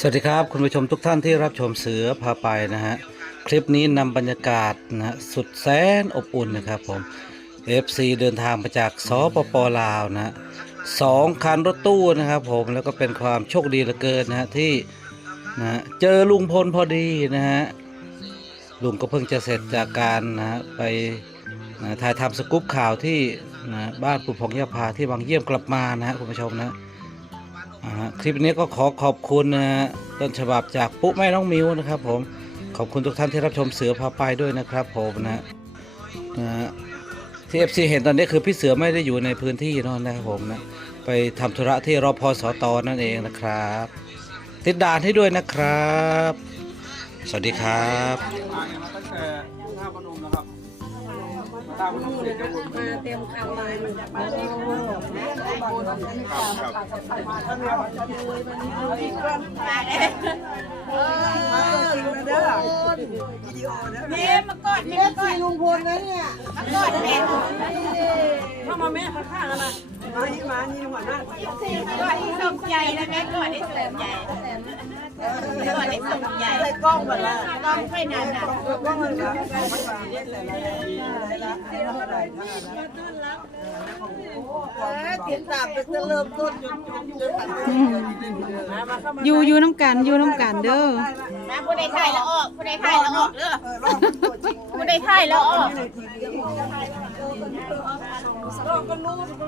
สวัสดีครับคุณผู้ชมทุกท่านที่รับชมเสือพาไปนะฮะคลิปนี้นำบรรยากาศนะฮะสุดแสนอบอุ่นนะครับผม FC เดินทางมาจากสปปลาวนะฮะสองคันรถตู้นะครับผมแล้วก็เป็นความโชคดีเหลือเกินนะฮะที่นะฮะเจอลุงพลพอดีนะฮะลุงก็เพิ่งจะเสร็จจากการนะฮะไปนะถ่ายทำสกู๊ปข่าวที่นะบ้านปู่พงยาพาที่บางเยี่ยมกลับมานะฮะคุณผู้ชมนะ คลิปนี้ก็ขอขอบคุณนะฮะต้นฉบับจากปุ๊แม่น้องมิวนะครับ ผมขอบคุณทุกท่านที่รับชมเสือพาไปด้วยนะครับ ผมนะฮะนะที่เอฟซีเห็นตอนนี้คือพี่เสือไม่ได้อยู่ในพื้นที่นอนนะครับผมนะไปทำธุระที่รพสตนั่นเองนะครับ ติดด่านให้ด้วยนะครับ สวัสดีครับ ท่าพนมเสร็จก็วนไปเตรียมข่าวเลยมันจะมาครับครับเนี่ยมากอดเนี่ยกอดลุงพลนะเนี่ยมากอดแม่เข้ามาแม่มาข้างกันนะ มานี่มานี่หัวหน้ากอดที่สมใจนะแม่กอดที่สมใจกอดที่สมใจใส่กล้องหมดละกล้องค่อยนานนะกล้องมันก็ติดตามไปเริ่มต้นจนจนจนถึงอยู่อยู่น้ำกันอยู่น้ำกันเด้อนะผู้ใดถ่ายแล้วออกผู้ใดถ่ายแล้วออกเด้อผู้ใดถ่ายแล้วออก สองคนหล่อบ้าง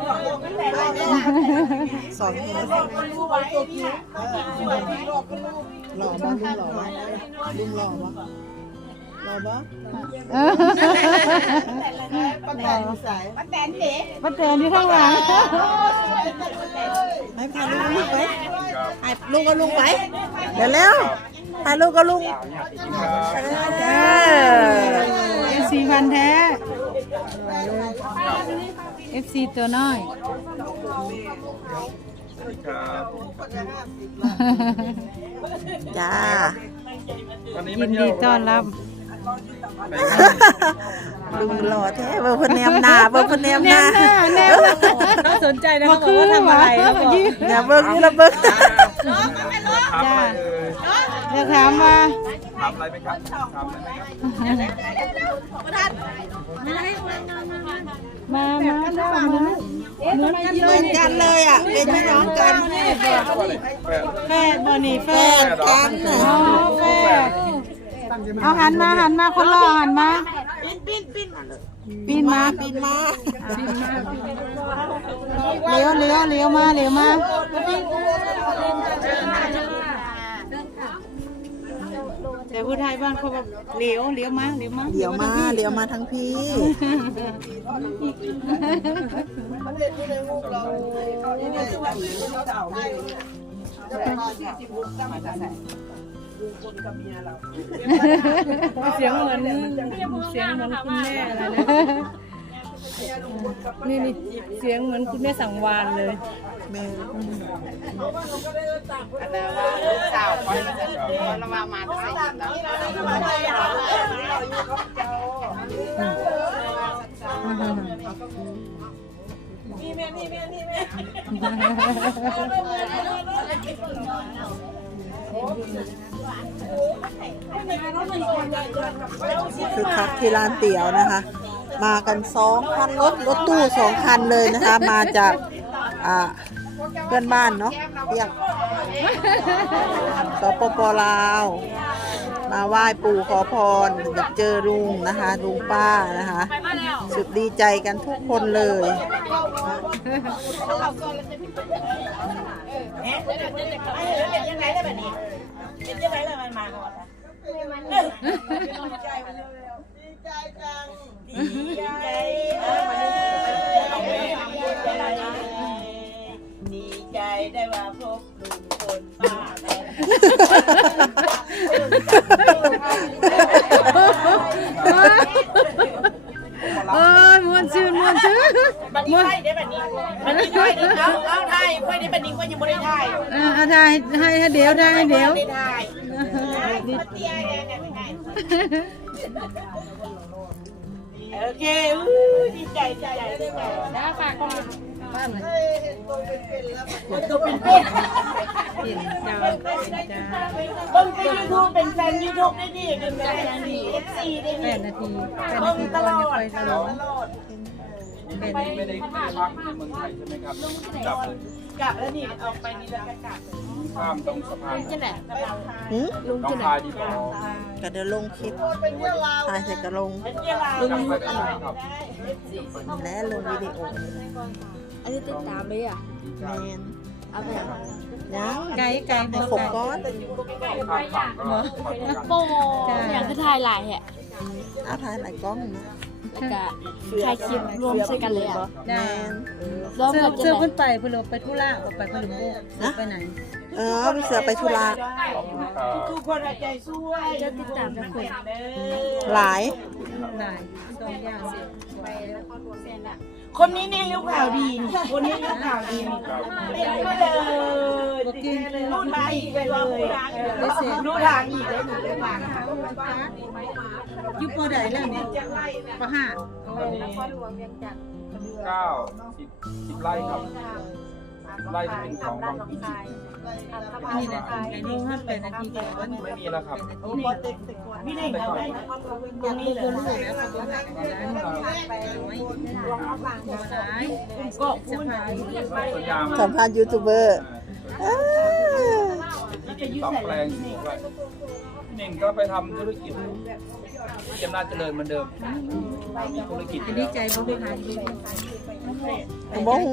ลุงหล่อบ้างลุงหล่อบ้างหล่อบ้างเออป้าแตนใส่ป้าแตนเด็ป้าแตนอยู่ข้างหลังให้พาลุงไปให้ลุงก็ลุงไป เดี๋ยวแล้วพาลุงก็ลุงเออฟซีพันแท้ เอฟซีตัวน้อยครับจ้าวันนี้ยิมานเที่ยดีวต้อนรับไหนครับลุงหล่อแท้เบอร์พนแนมหน้าเบอร์พนแนมแนหน้ามหน้าแนมเขาสนใจนะเขาบอกว่าทำอะไรยืนอย่าเบิ้งนี่ละเบิ้งถามอะไรเอ่ยจะถามว่า ถามอะไรไหมครับถามอะไรไหมครับมามามาเหมือนกันเลยอนกันเลยอะเป็นพี่น้องกันแฟนแฟดบอนี่แฟแฟดกันอ๋อแฟดเอาหันมาหันมาคนรอหันมาปีนมาปีนมาเลี้ยวเลี้ยวเลี้ยวมาเลี้ยวมา แต่ผู้ไทยบ้านเขาแบบเลี้ยวเลี้ยวมาเลี้ยวมาเดี๋ยวมาเดี๋ยวมาทั้งพี่ เสียงเหมือนเสียงเหมือนคุณแม่อะไรนะนี่นี่เสียงเหมือนคุณแม่สังวานเลย แม่แต่ว่าลูกสาวคอยมาจะคอยระวังมาจะใส่ยิบแล้วนี่แม่นี่แม่นี่แม่คือคักที่ร้านเตี๋ยวนะคะ มากันสองคันรถรถตู้สองคันเลยนะคะ มาจากอ่า เพื่อนบ้านเนาะเรียกสปปลาว มาไหว้ปู่ขอพรอยากเจอลุงนะคะลุงป้านะคะ สุดดีใจกันทุกคนเลยเป็นยังไงได้แบบนี้เป็นยังไงเลยมันมาก่อนดีใจจังดีใจ เอ้ยมวนชื่นมวนชื่นบันนี้ไทยได้แบบนี้บันนี้ไทยเอาเอาไทยค่อยได้แบบนี้ค่อยยังไม่ได้ไทยอ่าเอาถ่ายให้ให้เดี๋ยวถ่ายให้เดี๋ยวได้ไทยมาเตียเนี่ยเนี่ยไม่ได้โอเคอู้ดีใจใจดีใจนะฝากก่อนเอตัวเป็นเป็น ห็นจ้าจ้าคนเป็นยูทูบเป็นแฟนยูทูบได้ดีเป็นแฟนดีเอฟซีได้แปดีดนาทีแปดเบิ่นางทีตก่อนลอจะดไปตสลรุอปดตลอดไม่ได้ไม่ได้ไม่ได้พักในเมืองไทยใช่ไหมครับกลับเลยกลับแล้วนี่ออกไปนี่แล้วก็กลับข้ามตรงสะพานจะไหนน้องคายดีกว่าก็เดี๋ยวลงคลิปถ่ายเสร็จก็ลงเป็นเวลาจำไปได้ไหมครับและลงวิดีโออันนี้ติดตามเลยอะแมนเอาไป ยังไกลไกลในบอกขบไกลก้อนข้ามฝั่งก็คอยกันโป้อย่างคือถ่ายหลายแฮะเอาถ่ายหลายกล้องนะแล้วก็ถ่ายคลิปรวมใส่กันเลยอะแมจ้านรวมเสื้อกันจะเสื้อไหนเพิ่นไปเพิ่นลงไปธุระออกไปเพิ่นลงไปไหน เออพี่เสือไปธุระ ทุกคนใจช่วยจะติดตามจะคุยหลายหลายสองอย่างคนนี้นี่ลูกข่าวดีนี่คนนี้ลูกข่าวดีนี่เป็นไปเลยรู้ทางอีกไปเลยรู้ทางอีกเลยหนูไปฟังยุคโปรใดแล้วนี่ปห้า ตอนนี้เก้าสิบสิบไร่ครับ ไร่ที่เป็นของบางปีนี่นะในนี้ห้าแปดนาทีก่อนไม่มีแล้วครับพี่เน่งเอาได้ตรงนี้เลยแล้วก็บ่หักไปน้อยบ่หลายก็พูดสวนยางสัมภาษณ์ยูทูบเบอร์อ้าที่ดินสองแปลงอยู่ด้วยพี่เน่งก็ไปทำธุรกิจที่อำนาจเจริญเหมือนเดิมมีธุรกิจอยู่ดีแล้วใจบ่บ่หายดีผมบอกหู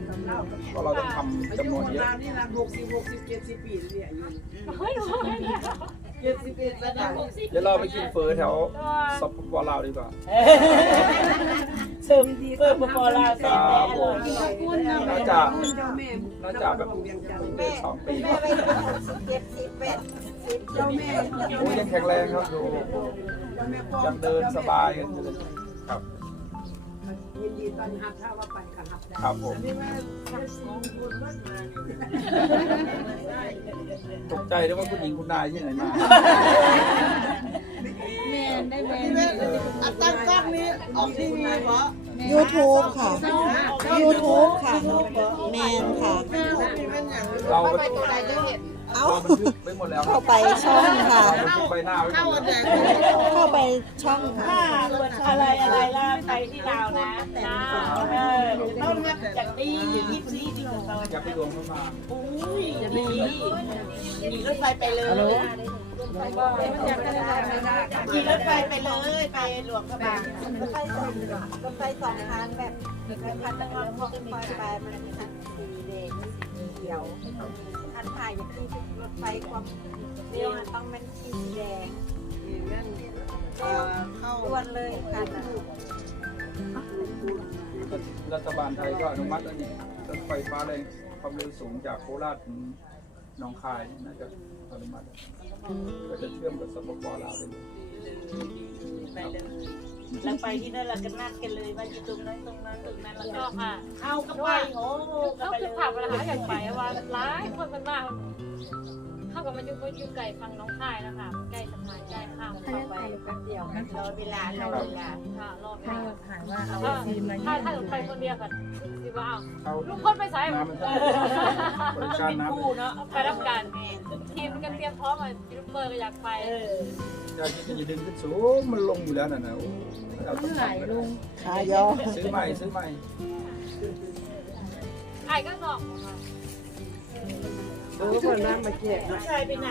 เพราะเราต้องทำจำนวนเยอะเดี๋ยวเราไปกินเฟอแถวสปปลาวดีกว่าเสริมเสริมปอลาคใส่รับแม่ผมน่าจะน่าจะแบบเดือนสองปีโอ้ยยังแข็งแรงครับดูยังเดินสบายกันอยู่เลยครับ ยินดีตอนหับถ้าว่าไปกับหับได้ครับผมตกใจเลยว่าคุณหญิงคุณนายที่ไหนมา แม่ได้แม่อัดตั้งกล้องนี้ออกทีวีเหรอ YouTube ค่ะ YouTube ค่ะ แมนค่ะเรา ไปตัวใดจะเห็น เอาเราบันทึกไว้หมดแล้วครัเข้าบไปช่องค่ะเราบันทึกใบหน้าไว้หมดแล้วเข้าไปช่องค่ะ อะไรอะไรล่ะไปที่ลาวนะเออต้องนับจากตียี่สิบสี่ดีกว่าอย่าไปรวมเข้ามาอุ้ยมีมีรถไฟไปเลยขี่รถไฟไปเลยไปหลวงพระบางรถไฟสองรถไฟสองคันแบบรถไฟตะกอนพวกรถไฟไปมันมีคันสีแดงสีเขียว คันถ่ายอย่างที่รถไฟความเร็วต้องเป็นสีแดงด่วนเลยค่ะรัฐบาลไทยก็อนุมัติอันนี้รถไฟฟ้าแรงความเร็วสูงจากโคราชถึงหนองคายน่าจะอนุมัติก็จะเชื่อมกับสปปลาวได้เลย ไปเลย แล้วไปที่นั่นเราก็นัดกันเลยว่าอยู่ตรงนั้นตรงนั้นตรงนั้นแล้วก็ค่ะเอาก็ไปโอ้โหก็ไปคืเลอยถามเวลาเขาอยากไปว่าร้ายคนมันมาก เข้ากับมันอยู่ก็อยู่ไก่ฟังน้องชายนะคะใกล้สะพานใกล้ข้ามเข้าไปแป๊บเดียวรอเวลารอเวลาค่ะรอบถ้านี้ถ่ายว่าเอาถ้าซีมาถ้าถ้าไปคนเดียวกันสิว่าเอาเอาลูกคนไปสายน้ำมันบริการน้ำคู่เนาะไปรับการทีมกันเตรียมพร้อมอะยูทูบเบอร์ก็อยากไปเออจะจะดึงขึ้นสูงมันลงอยู่แล้วน่ะนะโอ้เอาต้องไหลลุงขายอซื้อใหม่ซื้อใหม่ไอ้ก็บอกค่ะ ลูกชายไปไหน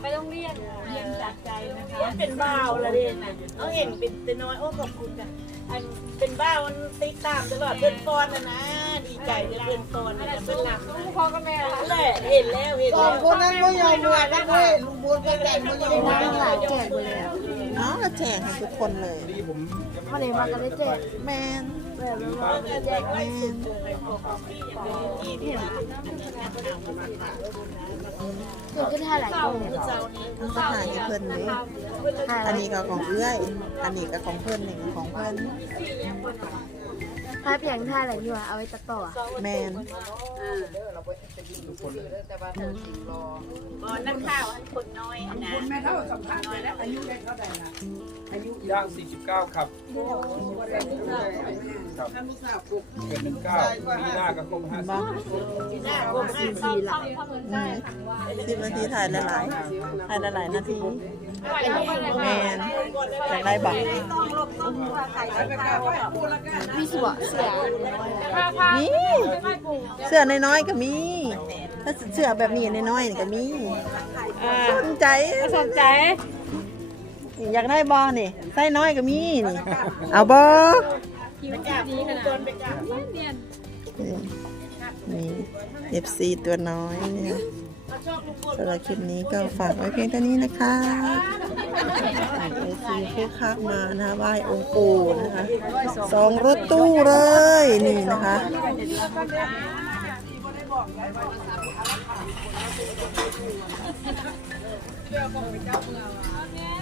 ไปโรงเรียนเรียนจากใจนะคะเป็นบ้าวละเด่นน่ะเขาเห็นเป็นเป็นน้อยโอ้ขอบคุณค่ะอันเป็นบ้าวมันติดตามตลอดเดินก้อนนะนะดีใจจะเป็นตนจะเป็นหนักพ่อกับแม่แหละเห็นแล้วเห็นสอแล้งวคนนั้นไม่ยอมรวยนะเว้ยลุงพลก็แจกไม่ยอมรวยหลายแจกไปแล้วเนาะแจกให้ทุกคนเลยนี่ผมยังวันนี้มาก็ได้แจกแมน แจกแมนมันก็ถ่ายให้เพิ่นเลยอันนี้ก็ของเอื้อย อันนี้ก็ของเพิ่นหนึ่งของเพิ่นาพอย่างท่าอะไรอยู่อะเอาไว้ตัดต่ออะแมนอ๋อนั่นข้าวอันคนน้อยนะแม่เท่าสำคัญเลยนะอายุได้เท่าไหร่ละอายุย่าง 49 ครับครับเป็นหนึ่งเก้าปีหน้าก็คงห้าสิบหน้าคงห้าสิบสิบนาทีถ่ายหลายๆถ่ายหลายๆนาที แมนอยากได้บัตรต้องลบต้องว่าใครจะข้าวพี่สัวเสือมีเสื้อน้อยๆก็มี ถ้าเสื้อแบบนี้น้อยๆนี่ก็มีสนใจสนใจ อยากได้บอนี่ไส้น้อยก็มีนี่ เอาบอคิวดีขนาดเนียนนี่เอฟซีตัวน้อยเนี่ยสำหรับคลิปนี้ก็ฝากไว้เพียงเท่านี้นะคะ เอฟซีคึกคักมานะไหว้องค์ปู่นะคะสองรถตู้เลยนี่นะคะเ